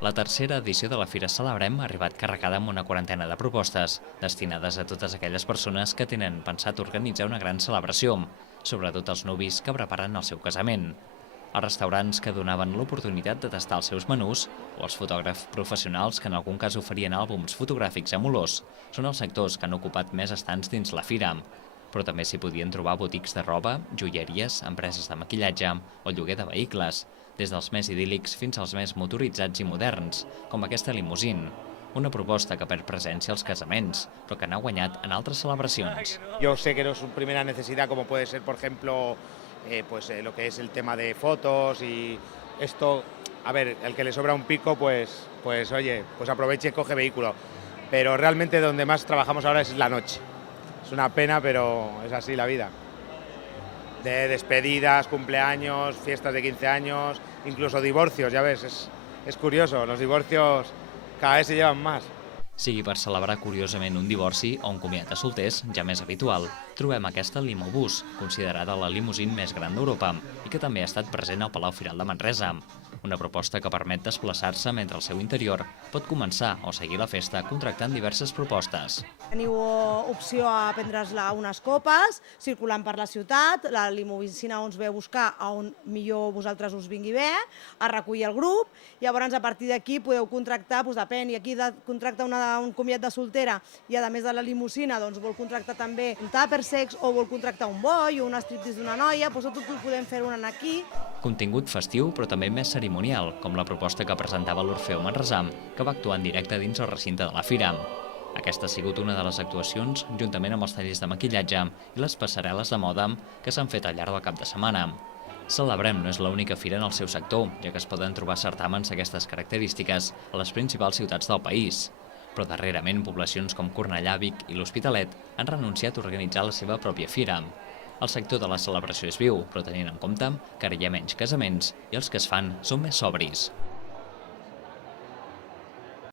La tercera edició de la Fira Celebrem ha arribat carregada amb una quarantena de propostes, destinades a totes aquelles persones que tenen pensat organitzar una gran celebració, sobretot els nuvis que preparen el seu casament. Els restaurants que donaven l'oportunitat de tastar els seus menús o els fotògrafs professionals que en algun cas oferien àlbums fotogràfics amb olors són els sectors que han ocupat més estants dins la fira. Però també s'hi podien trobar botics de roba, joieries, empreses de maquillatge o lloguer de vehicles, des dels més idíl·lics fins als més motoritzats i moderns, com aquesta limusín. Una proposta que perd presència als casaments, però que n'ha guanyat en altres celebracions. Yo sé que no es una primera necesidad como puede ser, por ejemplo, lo que es el tema de fotos y esto, a ver, el que le sobra un pico, pues oye, pues aproveche y coge vehículo. Pero realmente donde más trabajamos ahora es la noche. Es una pena, pero es así la vida. De despedidas, cumpleaños, fiestas de 15 años, incluso divorcios, ya ves, es curioso, los divorcios cada vez se llevan más. Sigui per celebrar curiosament un divorci o un comiat de solters, ja més habitual, trobem aquesta Limobús, considerada la limusín més gran d'Europa i que també ha estat present al Palau Firal de Manresa. Una proposta que permet desplaçar-se mentre el seu interior pot començar o seguir la festa contractant diverses propostes. Teniu opció a prendre-la unes copes, circulant per la ciutat, la limusina us ve a buscar a on millor vosaltres us vingui bé, a recollir el grup, llavors a partir d'aquí podeu contractar, doncs depèn, i aquí contracta un comiat de soltera i a més de la limusina doncs vol contractar també un tàper sex o vol contractar un boi o un striptease d'una noia, doncs tot ho podem fer un aquí. Contingut festiu, però també més cerimonial, com la proposta que presentava l'Orfeó Manresà, que va actuar en directe dins el recinte de la fira. Aquesta ha sigut una de les actuacions, juntament amb els tallers de maquillatge i les passarel·les de moda que s'han fet al llarg del cap de setmana. Celebrem no és l'única fira en el seu sector, ja que es poden trobar certàmens d'aquestes característiques a les principals ciutats del país. Però darrerament poblacions com Cornellà, Vic i l'Hospitalet han renunciat a organitzar la seva pròpia fira. El sector de la celebració és viu, però tenint en compte que ara hi ha menys casaments i els que es fan són més sobris.